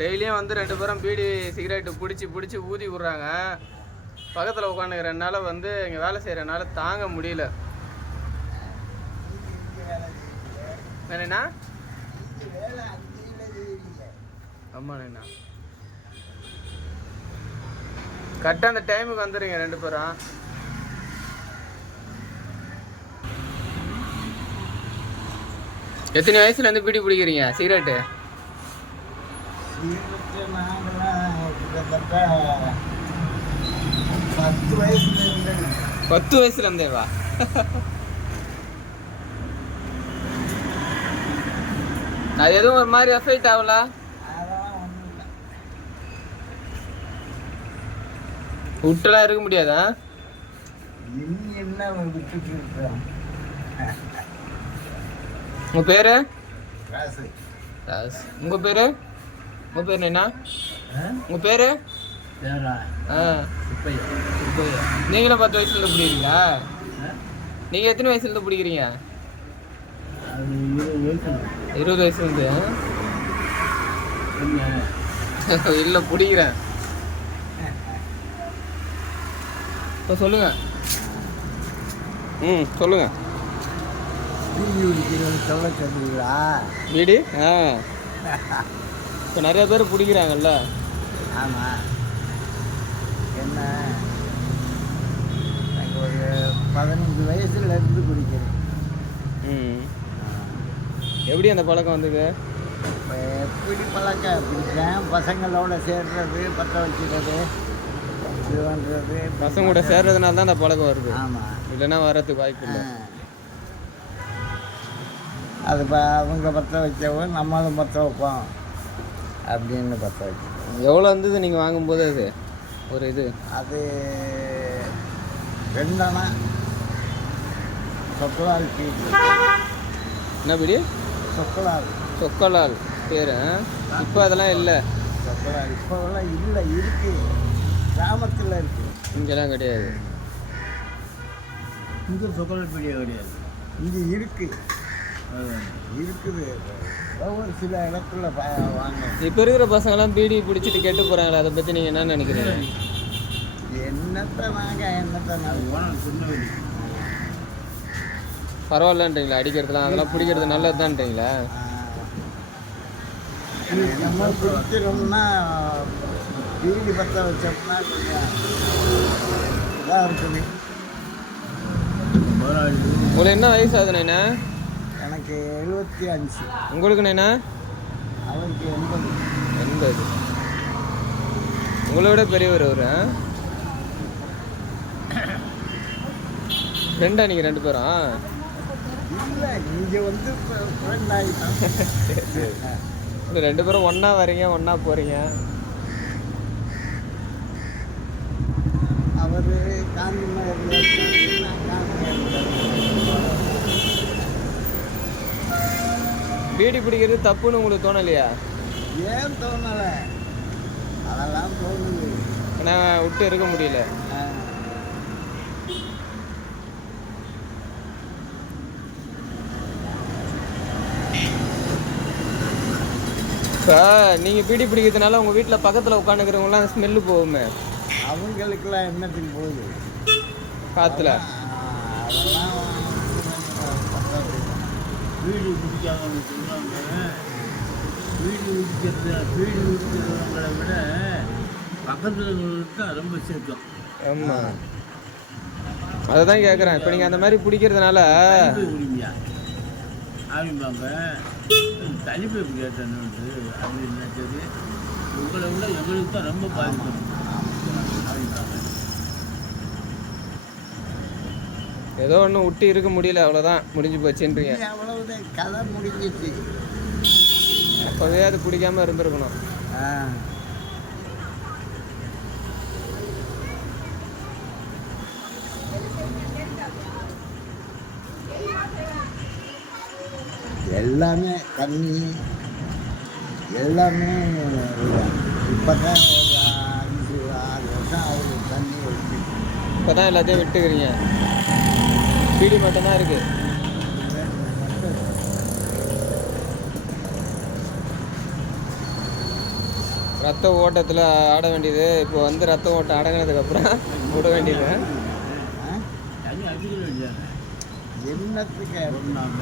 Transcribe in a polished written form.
டெய்லியும் வந்து 2 பேரும் பீடி சிகரெட்டு பிடிச்சி ஊதி விட்றாங்க. பக்கத்தில் உட்காந்துக்கிறனால வந்து இங்கே வேலை செய்கிறனால தாங்க முடியல. என்னண்ணா? ஆமாண்ணா, கரெக்டாக அந்த டைமுக்கு வந்துடுங்க 2 பேரும். எத்தனை வயசுலேருந்து பீடி பிடிக்கிறீங்க சிகரெட்டு? 10 வயசுலேருந்தேவா? அது எதுவும் ஒரு மாதிரி எஃபெக்ட் ஆகல? விட்டுலாம் இருக்க முடியாதா? உங்க பேரு? உங்க பேரு? உங்க பேர் என்ன? உங்க பேரு? நீங்களும் 10 வயசுல இருந்து பிடிக்கிறீங்களா? நீங்க எத்தனை வயசுல இருந்து பிடிக்கிறீங்க? 20 வயசுல இருந்து. இல்ல பிடிக்கிறேன். சொல்லுங்க. சொல்லுங்க. வீடு இப்போ நிறைய பேர் பிடிக்கிறாங்கல்ல. ஆமாம். என்ன நாங்கள் ஒரு 15 வயசுலேருந்து குடிக்கிறேன். எப்படி அந்த பழக்கம் வந்துங்க? எப்படி பழக்கம் பிடிக்கிறேன், பசங்களோட சேர்றது, பற்ற வைக்கிறது, இது பண்ணுறது. பசங்களோட சேர்றதுனால தான் அந்த பழக்கம் வருது. ஆமாம், இல்லைன்னா வர்றதுக்கு வாய்ப்பு இல்லை. அது அவங்க பற்ற வைக்கவும் நம்மளும் பற்ற வைப்போம் அப்படின்னு பற்ற வைக்கணும். எவ்வளோ இருந்தது நீங்கள் வாங்கும்போது? அது ஒரு இது அது 2 அணா சொக்கலால் பீடி. என்ன பீடி? சொக்கலால் பேர். இப்போ அதெல்லாம் இல்லை. சொக்கலால் இப்போதெல்லாம் இல்லை, இருக்குது, கிராமத்தில் இருக்குது, இங்கெல்லாம் கிடையாது. இங்கே சொக்கலால் பீடியே கிடையாது. இங்கே இருக்குது. ஒரு சில இடத்துல வாங்க. இப்போ இருக்கிற பசங்களாம் பீடி பிடிச்சிட்டு கெட்டு போகிறாங்களே, அதை பற்றி நீங்கள் என்ன நினைக்கிறீங்க? என்னத்தை பரவாயில்லன்றீங்களா? அடிக்கிறதுலாம் அதெல்லாம் பிடிக்கிறது நல்லதுதான்றீங்களா? நம்ம பிடிக்கிறோம்னா பீடி பற்ற வச்சோம்னா இதாக இருக்குது. உங்களுக்கு என்ன வயசு ஆகுதுண்ணா? எனக்கு 75. உங்களுக்கு என்ன? அவருக்கு 80. உங்களை விட பெரியவர் அவர். ஃப்ரெண்டா நீங்கள் 2 பேரும்? இல்லை, நீங்கள் வந்து ஃப்ரெண்ட் ஆகிட்டோம். இல்லை, 2 பேரும் ஒன்றா வரீங்க, ஒன்றா போகிறீங்க. அவர் காந்தி நகரில், பீடி பிடிக்கிறது தப்புன்னு உங்களுக்கு தோணலையா? ஏன் தோணலை? அதெல்லாம் தோணுது. ஏன்னா விட்டு இருக்க முடியல. இப்போ நீங்கள் பீடி பிடிக்கிறதுனால உங்கள் வீட்டில் பக்கத்தில் உட்காந்துக்கிறவங்களாம் ஸ்மெல்லு போகுமே, அவங்களுக்கெல்லாம் என்னத்துக்கு போகுது? காற்றுல. அதெல்லாம் வீடு பிடிக்காதவங்க சொல்லுவாங்க, வீடு பிடிக்கிறவங்களை விட பக்கத்தில் தான் ரொம்ப சேர்க்கும். ஆமாம், அதை தான் கேட்குறேன். இப்போ நீங்கள் அந்த மாதிரி பிடிக்கிறதுனால குடிங்க ஆரம்பிப்பாங்க. தனிப்பை கேட்டேன்னு அப்படின்னு நினச்சது உங்களை விட எங்களுக்கு தான் ரொம்ப பாதிக்கும் ஆரம்பிப்பாங்க. ஏதோ ஒன்றும் விட்டு இருக்க முடியல, அவ்வளோதான், முடிஞ்சு போச்சுன்றீங்க. அவ்வளவுதான், கதை முடிஞ்சிச்சு. அப்போவே அது பிடிக்காம இருந்திருக்கணும். எல்லாமே தண்ணி எல்லாமே இப்போ தான் ஒரு 5-6 வருஷம் ஆகுது தண்ணி விட்டு. இப்போ தான் எல்லாத்தையும் விட்டுக்கிறீங்க. பீடி மட்டும்தான் இருக்குது. ரத்த ஓட்டத்தில் ஆட வேண்டியது. இப்போ வந்து ரத்த ஓட்டம் அடங்கினதுக்கப்புறம் விட வேண்டியது. தண்ணி அடிச்சுக்க வேண்டியது என்னத்துக்கு ஒரு நாள்